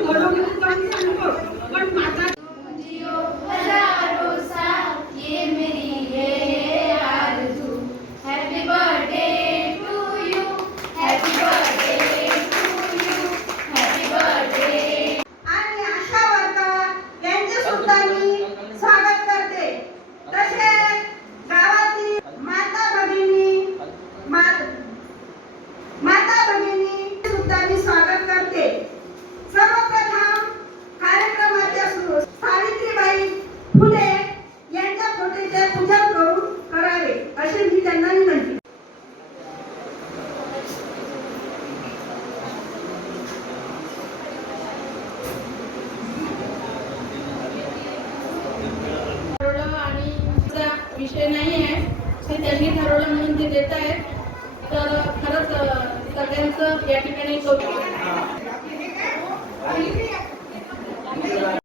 গরম विषय नाही आहे. ते त्यांनी ठरवलं म्हणून ते देत आहेत. तर खरंच सगळ्यांचं या ठिकाणी कौतुक